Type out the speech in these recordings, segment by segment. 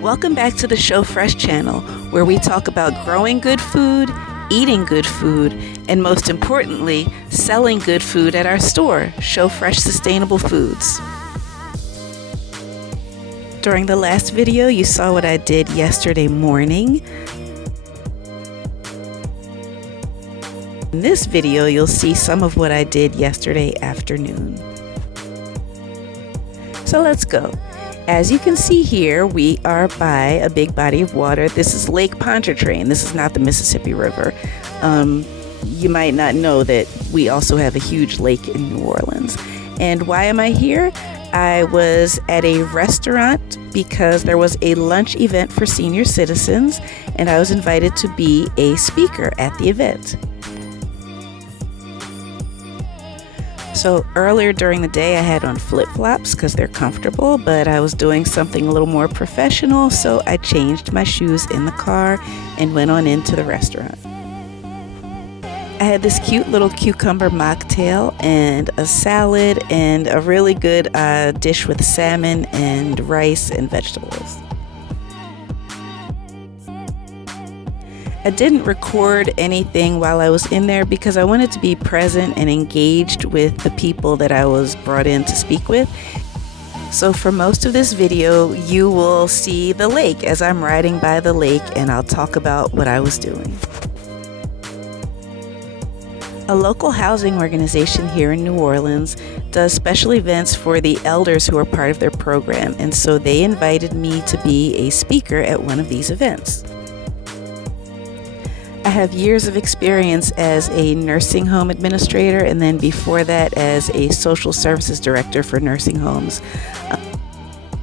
Welcome back to the Sheaux Fresh channel, where we talk about growing good food, eating good food, and most importantly, selling good food at our store, Sheaux Fresh Sustainable Foods. During the last video, you saw what I did yesterday morning. In this video, you'll see some of what I did yesterday afternoon. So let's go. As you can see here, we are by a big body of water. This is Lake Pontchartrain. This is not the Mississippi River. You might not know that we also have a huge lake in New Orleans. And why am I here? I was at a restaurant because there was a lunch event for senior citizens, and I was invited to be a speaker at the event. So earlier during the day, I had on flip-flops because they're comfortable, but I was doing something a little more professional, so I changed my shoes in the car and went on into the restaurant. I had this cute little cucumber mocktail and a salad and a really good dish with salmon and rice and vegetables. I didn't record anything while I was in there because I wanted to be present and engaged with the people that I was brought in to speak with. So for most of this video, you will see the lake as I'm riding by the lake, and I'll talk about what I was doing. A local housing organization here in New Orleans does special events for the elders who are part of their program, and so they invited me to be a speaker at one of these events. I have years of experience as a nursing home administrator, and then before that as a social services director for nursing homes.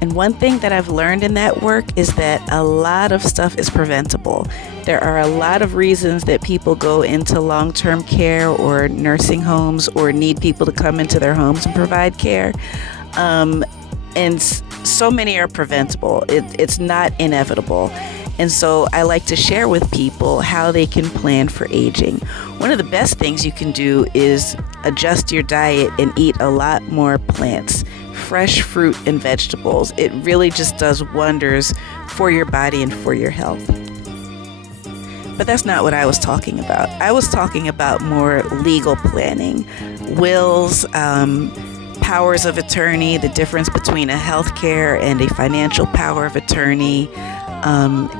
And one thing that I've learned in that work is that a lot of stuff is preventable. There are a lot of reasons that people go into long-term care or nursing homes or need people to come into their homes and provide care. And so many are preventable. It's not inevitable. And so I like to share with people how they can plan for aging. One of the best things you can do is adjust your diet and eat a lot more plants, fresh fruit and vegetables. It really just does wonders for your body and for your health. But that's not what I was talking about. I was talking about more legal planning, wills, powers of attorney, the difference between a healthcare and a financial power of attorney,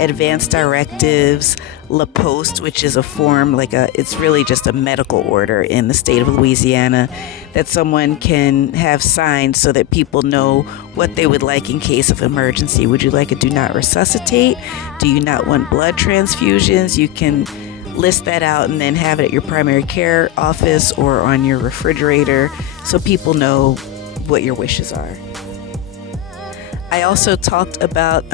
advanced directives, La Poste, which is a form, it's really just a medical order in the state of Louisiana that someone can have signed so that people know what they would like in case of emergency. Would you like a do not resuscitate? Do you not want blood transfusions? You can list that out and then have it at your primary care office or on your refrigerator so people know what your wishes are. I also talked about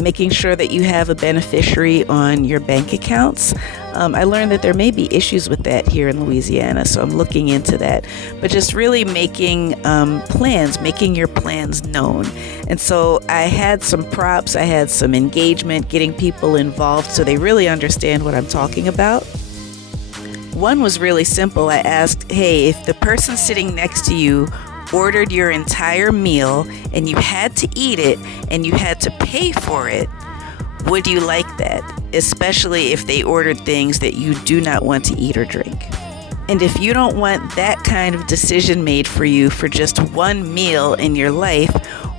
making sure that you have a beneficiary on your bank accounts. I learned that there may be issues with that here in Louisiana, so I'm looking into that. But just really making plans, making your plans known. And so I had some props, I had some engagement, getting people involved so they really understand what I'm talking about. One was really simple. I asked, hey, if the person sitting next to you ordered your entire meal and you had to eat it and you had to pay for it, would you like that? Especially if they ordered things that you do not want to eat or drink. And if you don't want that kind of decision made for you for just one meal in your life,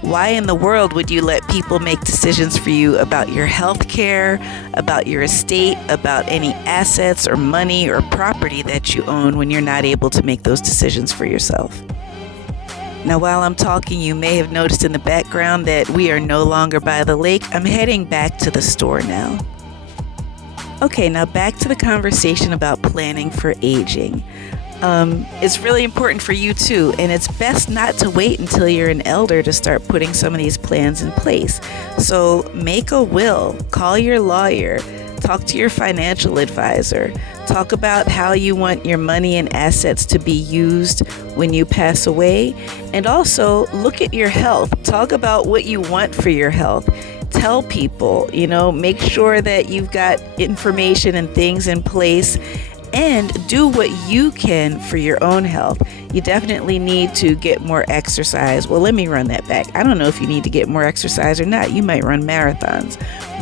why in the world would you let people make decisions for you about your health care, about your estate, about any assets or money or property that you own when you're not able to make those decisions for yourself? Now, while I'm talking, you may have noticed in the background that we are no longer by the lake. I'm heading back to the store now. Okay, now back to the conversation about planning for aging. It's really important for you too, and it's best not to wait until you're an elder to start putting some of these plans in place. So make a will, call your lawyer, talk to your financial advisor, talk about how you want your money and assets to be used when you pass away, and also look at your health. Talk about what you want for your health. Tell people, make sure that you've got information and things in place and do what you can for your own health. You definitely need to get more exercise. Well, let me run that back. I don't know if you need to get more exercise or not. You might run marathons.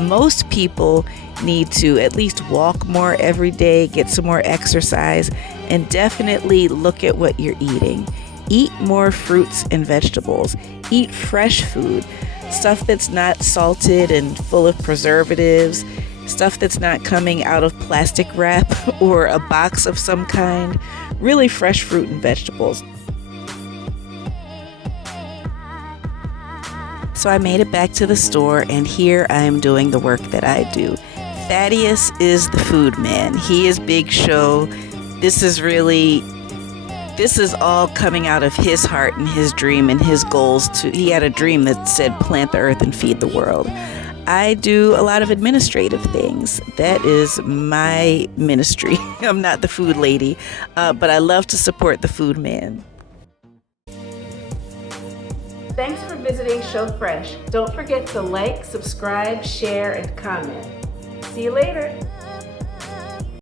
Most people need to at least walk more every day, get some more exercise, and definitely look at what you're eating. Eat more fruits and vegetables. Eat fresh food, stuff that's not salted and full of preservatives, stuff that's not coming out of plastic wrap or a box of some kind. Really fresh fruit and vegetables. So I made it back to the store, and here I am doing the work that I do. Thaddeus is the food man. He is Big Sheaux. This is all coming out of his heart and his dream and his goals. He had a dream that said plant the earth and feed the world. I do a lot of administrative things. That is my ministry. I'm not the food lady, but I love to support the food man. Thanks for visiting Sheaux Fresh. Don't forget to like, subscribe, share, and comment. See you later.